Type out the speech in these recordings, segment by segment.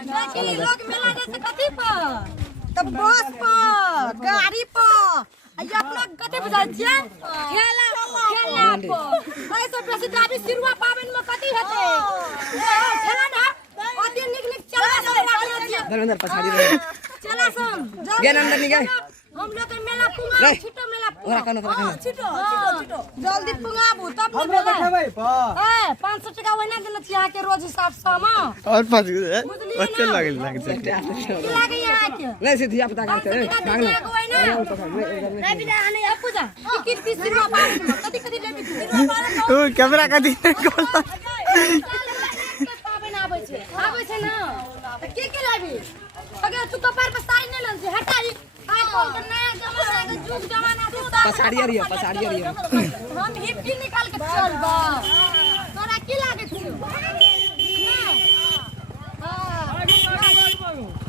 लोग मेला जैसे कथी पर तब बस पर गाड़ी पर ये अपना कथी पर जाय छियै ठेला पर ऐसे बेसी दाबी सिरुआ पाबन में कथी हेतै ठेला ना अति निक चला सब राखले छियै धर्मेंद्र पछाड़ी रहे चला सब गेन अंदर नहीं गए हम लोग के मेला पुंगा छिटो मेला छिटो जल्दी पुंगाबू तब हम लोग बैठबै प 500 टका ओइना देले छी यहाँ के रोज हिसाब से में और पास बच्चे लगे लागे यहाँ के नहीं सीधी आप बता के मांग लो नहीं बिना आने अब पूजा टिकट 20 रुपया पास कथि कथि लेबी 20 रुपया पास ओ कैमरा कथि पाबन आबै छै ना त के लेबी अगर तू कपार पर साई नहीं लन से हटाई आइफोन के नया जमाना के जुग जमाना पछाड़ी आ रही है हम हिप्पी निकाल के चलबा तोरा की लागे छै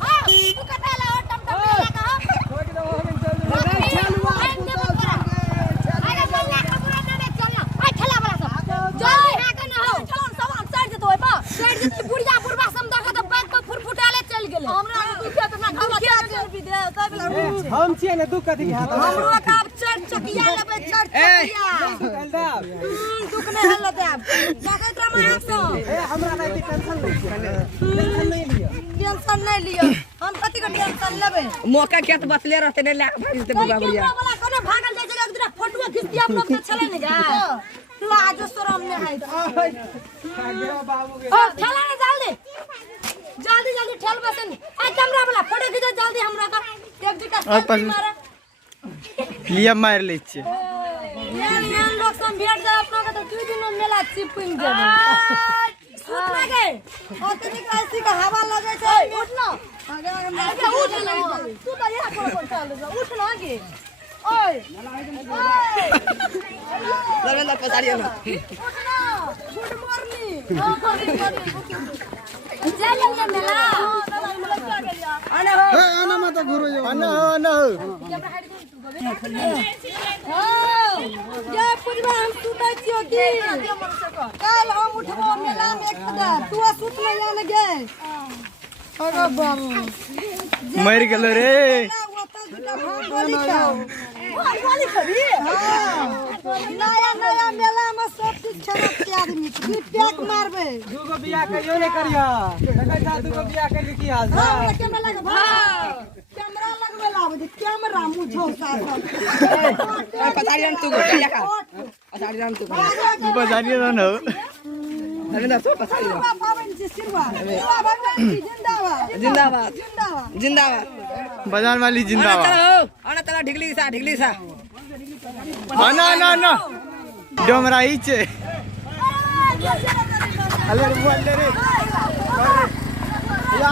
हां तू कटाला और टमटम लगा हम छियै ने दुख कथि हाथ हमरो का चार चकिया लेबै चार चकिया दुख नहीं हल देब देखैत रह से हमरा नहीं टेंशन नहीं लियो हम कथि के टेंशन लेबै मौका के तो बचले रहते नहीं लाग भाग देते बुआ बुढ़िया वाला कोने भागल जाय छै एक दिन फोटो खींच दिया हम लोग के छले ने गा लाजो शरम नहीं है बाबू के ठेला ने जल्दी ठेल बसन आ कैमरा वाला फोटो खींच जल्दी हमरा का एक दूटा मारे लिया मार ले छियै यार लोग सब भेट जाय अपना के तो 2 दिन में मेला चिपिंग देबे सूत लगे ओतनी कैसी का हवा लगे छै उठ ना आगे उठ ना तू तो यहां पर चल उठ ना आगे ओए धर्मेंद्र पछाड़ी उठ ना गुड मॉर्निंग चल मेला आना मत घुरो आना ये पुजवा हम सुतै छियो की कल हम उठबो मेला में एक हजार तू सुत नहीं जाने गे अरे बाबू मर गेल रे वाली खबी नया मेला में सब चीज खराब के आदमी पैक मारबे दूगो बियाह करियो ने करिया देखै था दूगो बियाह करियो की हाल छै कैमरा लगबे लाबे कैमरा मुझो साथ पछाड़ी हम तू को क्या खा पछाड़ी हम तू बजारिए न हो धर्मेंद्र सो पछाड़ी पावन जी सिरवा भगवान जी जिंदाबाद बाजार वाली जिंदाबाद आना तला ढिगली सा ना डोमराई छे अले रे या